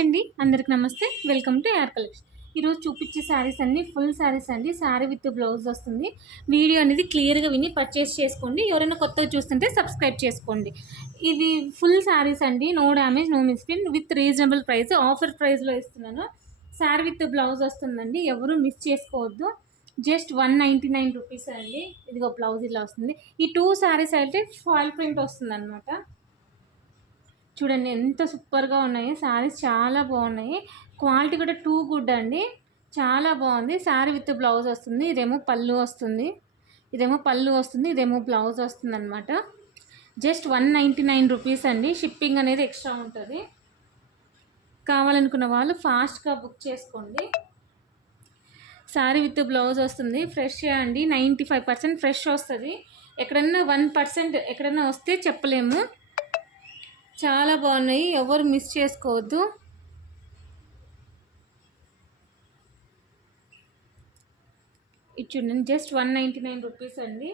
అండి, అందరికి నమస్తే. వెల్కమ్ టు యార్ కలెక్షన్. ఈరోజు చూపించే శారీస్ అన్నీ ఫుల్ శారీస్ అండి. శారీ విత్ బ్లౌజ్ వస్తుంది. వీడియో అనేది క్లియర్గా విని పర్చేస్ చేసుకోండి. ఎవరైనా కొత్తగా చూస్తుంటే సబ్స్క్రైబ్ చేసుకోండి. ఇది ఫుల్ శారీస్ అండి. No damage, no misprint, with reasonable price. Offer ప్రైస్లో ఇస్తున్నాను. శారీ విత్ బ్లౌజ్ వస్తుందండి. ఎవరు మిస్ చేసుకోవద్దు. జస్ట్ 199 రూపీస్ అండి. ఇదిగో బ్లౌజ్ ఇలా వస్తుంది. ఈ 2 శారీస్ అయితే ఫాయిల్ ప్రింట్ వస్తుంది అనమాట. చూడండి ఎంత సూపర్గా ఉన్నాయి. శారీస్ చాలా బాగున్నాయి. క్వాలిటీ కూడా టూ గుడ్ అండి. చాలా బాగుంది. శారీ విత్ బ్లౌజ్ వస్తుంది. ఇదేమో పళ్ళు వస్తుంది, ఇదేమో బ్లౌజ్ వస్తుంది అనమాట. జస్ట్ 199 రూపీస్ అండి. షిప్పింగ్ అనేది ఎక్స్ట్రా ఉంటుంది. కావాలనుకున్న వాళ్ళు ఫాస్ట్గా బుక్ చేసుకోండి. శారీ విత్ బ్లౌజ్ వస్తుంది. ఫ్రెష్ అండి. 95% ఫ్రెష్ వస్తుంది. ఎక్కడన్నా 1% ఎక్కడన్నా వస్తే చెప్పలేము. చాలా బాగున్నాయి. ఎవరు మిస్ చేసుకోవద్దు. ఇది చూడండి, జస్ట్ 199 రూపీస్ అండి.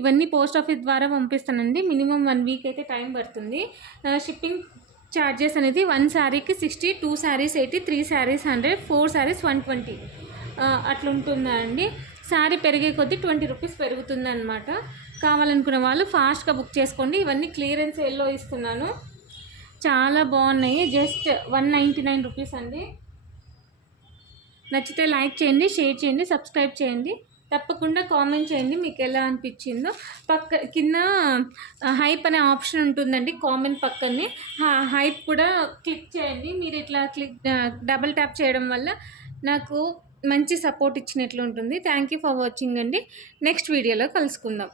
ఇవన్నీ పోస్ట్ ఆఫీస్ ద్వారా పంపిస్తానండి. మినిమం 1 వీక్ అయితే టైం పడుతుంది. షిప్పింగ్ ఛార్జెస్ అనేది 1 శారీకి 60, 2 శారీస్ 80, 3 శారీస్ 100, 4 శారీస్ 120 అట్లా ఉంటుందా అండి. శారీ పెరిగే కొద్దీ 20 రూపీస్ పెరుగుతుంది అనమాట. కావాలనుకున్న వాళ్ళు ఫాస్ట్గా బుక్ చేసుకోండి. ఇవన్నీ క్లియరెన్స్ సేల్లో ఇస్తున్నాను. చాలా బాగున్నాయి. జస్ట్ 199 రూపీస్ అండి. నచ్చితే లైక్ చేయండి, షేర్ చేయండి, సబ్స్క్రైబ్ చేయండి. తప్పకుండా కామెంట్ చేయండి మీకు ఎలా అనిపించిందో. కింద హైప్ అనే ఆప్షన్ ఉంటుందండి కామెంట్ పక్కనే. హైప్ కూడా క్లిక్ చేయండి. మీరు ఇట్లా డబుల్ ట్యాప్ చేయడం వల్ల నాకు మంచి సపోర్ట్ ఇచ్చినట్లు ఉంటుంది. థ్యాంక్ యూ ఫర్ వాచింగ్ అండి. నెక్స్ట్ వీడియోలో కలుసుకుందాం.